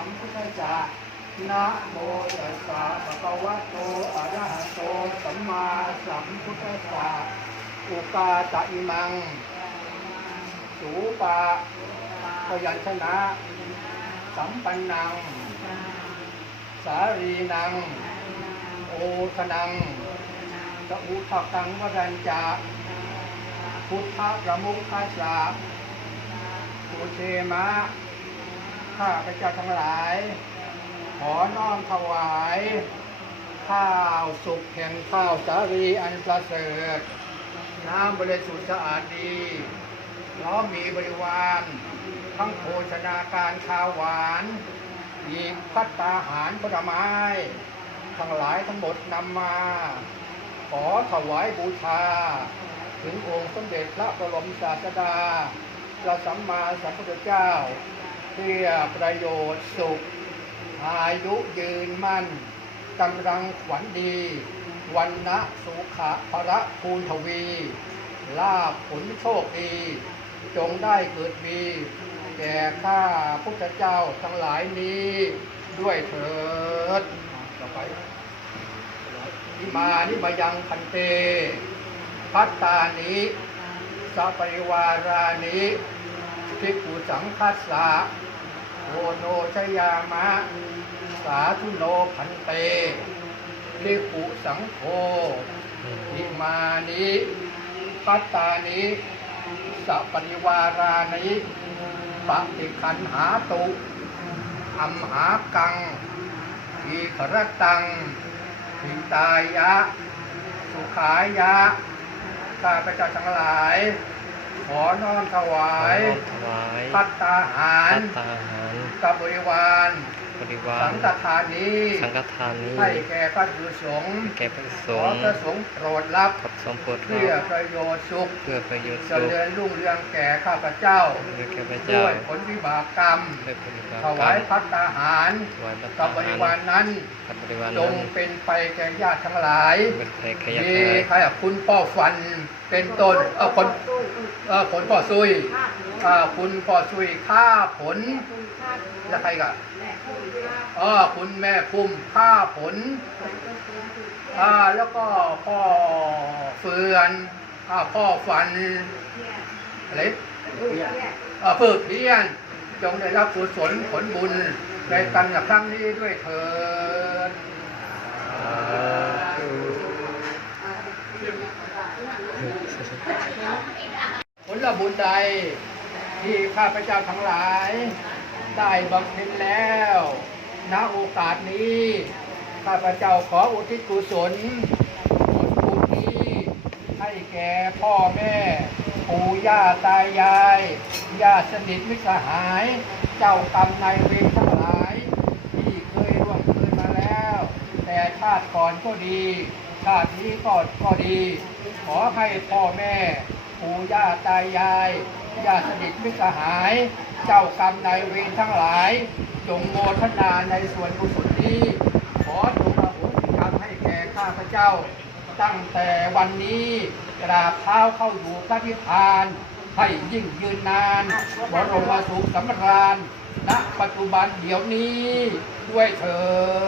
สัมพุทธัสสะนะโมตัสสะภะคะวะโตอะระหะโตสัมมาสัมพุทธัสสะอุกาตะอิมัง สูปะพยัญชนะ สัมปันนัง สารีนัง โอคนังตะอุทะกังวรัญจาพุทธประมุขคัสสะสุเชมะ ข้าพระเจ้าทั้งหลาย ขอน้อมถวาย ข้าวสุกแห่งข้าวสาลีอันประเสริฐน้ำบริสุทธิ์สะอาดดีล้อมมีบริวาร ทั้งโภชนาการข้าวหวานอีกพัตตาหารผลไม้ ทั้งหลายทั้งหมดนำมา ขอถวายบูชา ถึงองค์สมเด็จพระบรมศาสดาพระสัมมาสัมพุทธเจ้า พื่อประโยชน์สุข อายุยืนมั่นกำลังขวัญดี วันนะสุขะพระภูทวี ลาภผลโชคดี จงได้เกิดมีแก่ข้าพุทธเจ้าทั้งหลายนี้ด้วยเถิดต่อไปนิมานิมายังพันเต พัตตานิสัปริวารานิภิกขุสังคัสสะ โอโนชยามะ สาธุโนพันเตภิกขุสังโฆนิมานิพัตตานิสัปริวารานิปฏิคันหาตุอัมหากังอีขรตังทิตายะ สุขายะข้าพเจ้าทั้งหลาย ขอน้อมถวาย ถวายพัตตาหาร พัตตาหาร กับบริวาร บริวารสังฆทานนี้สังฆทานนี้ให้แก่พระภิกษุสงฆ์แก่พระสของฆ์พระสงฆ์โปรดรับกับสมโพธิเพื่อประโยชน์สุขเพื่อประโยชน์เจสุขริญรุ่งเรืองแก่ข้าพเจ้าเพื่อแก่พระด้เจ้าวยผลวิบากกรรมด้วยปฏิบัติถวายพัตตาหารถวายพัตกัตาบบหารริวารนั้นกับบริวารจนั้งนเป็นไปแก่ญาติทั้งหลายเป็นใครขยันมีทายใครอะคุณพ่อฟันเป็นต้นเออคนเออผลพ่อซุยเออคุณพ่อซุยฆ่าผลแล้วใครกันเออคุณแม่พุ่มฆ่าผลอ่าแล้วก็พ่อเฟือนอ่าพ่อฟันอะไรเออเพื่อเพียน จงได้รับกุศลผลบุญในกันในครั้งนี้ด้วยเถิดผลบุญใดที่ข้าพเจ้าทั้งหลาย ได้บำเพ็ญแล้ว ณ โอกาสนี้ ข้าพเจ้าขออุทิศกุศลผลบุญนี้ให้แก่พ่อแม่ ปู่ย่าตายายญาติสนิทมิตรสหาย เจ้ากรรมนายเวรทั้งหลาย ที่เคยร่วมเคยมาแล้ว แต่ชาติก่อนก็ดี ชาตินี้ก็ก็ดี ขอให้พ่อแม่ ปู่ย่าตายายญาติสนิทมิตรสหาย เจ้ากรรมนายเวรทั้งหลาย จงโมทนาในส่วนกุศลนี้ ขอจงอโหสิกรรมให้แก่ข้าพเจ้า ตั้งแต่วันนี้กราบเท้าเข้าอยู่พระพิพาน ให้ยิ่งยืนนานบรมสุขสำราญณปัจจุบันเดี๋ยวนี้ด้วยเถิด